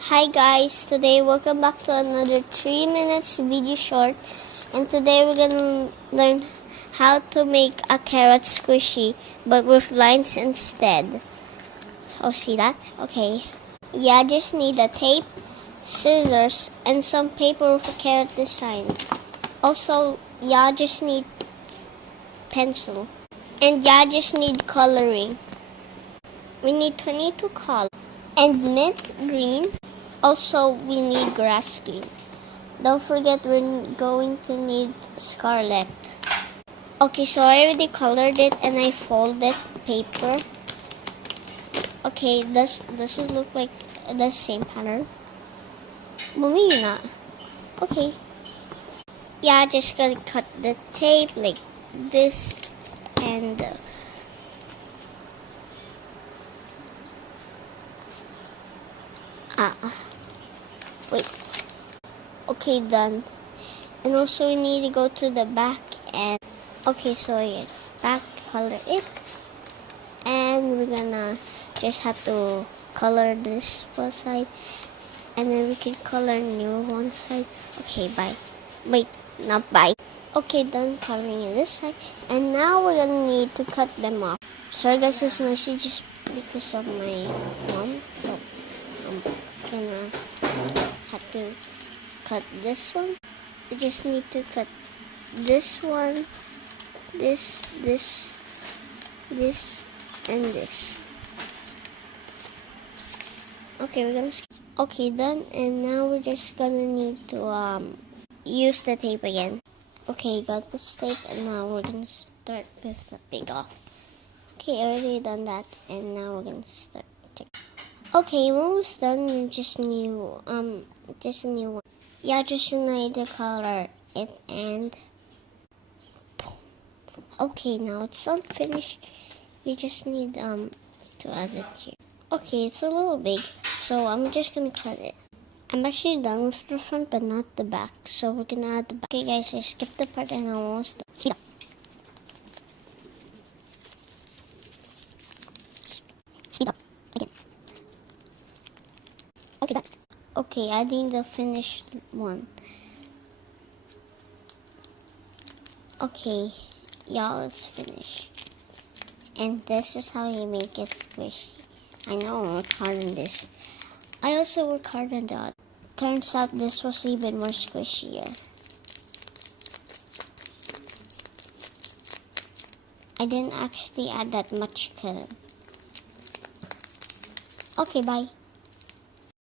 Hi guys, today welcome back to another 3 minutes video short, and today we're gonna learn how to make a carrot squishy but with lines instead. Oh, see that? Okay. Yeah, just need a tape, scissors, and some paper with a carrot design. Also, yeah, just need pencil. And yeah, just need coloring. We need 22 colors. And mint green. Also, we need grass green. Don't forget we're going to need scarlet. Okay, so I already colored it and I folded paper. Okay, does it look like the same pattern? Well, maybe not. Okay. Yeah, just gonna cut the tape like this and wait. Okay, done. And also we need to go to the back and okay, so yes, back color it. And we're gonna just have to color this one side and then we can color new one side. Okay, bye. Wait, not bye. Okay, done coloring in this side. And now we're gonna need to cut them off. Sorry guys, it's noisy just because of my mom. So I'm gonna have to cut this one. We just need to cut this one, this, and this. Okay, we're gonna skip. Okay, done. And now we're just gonna need to use the tape again. Okay, got this tape, and now we're gonna start with the big off. Okay, already done that, and now we're gonna start. Okay, almost done. We just need just a new one. Yeah, just need to color it and. Okay, now it's all finished. We just need to add it here. Okay, it's a little big, so I'm just gonna cut it. I'm actually done with the front, but not the back. So we're gonna add the back. Okay, guys, I skipped the part and I'm almost done. Speed up. Speed up again. Okay, done. Okay, adding the finished one. Okay, y'all, it's finished. And this is how you make it squishy. I know I worked hard on this. I also worked hard on that. Turns out this was even more squishier. I didn't actually add that much to it. Okay, bye.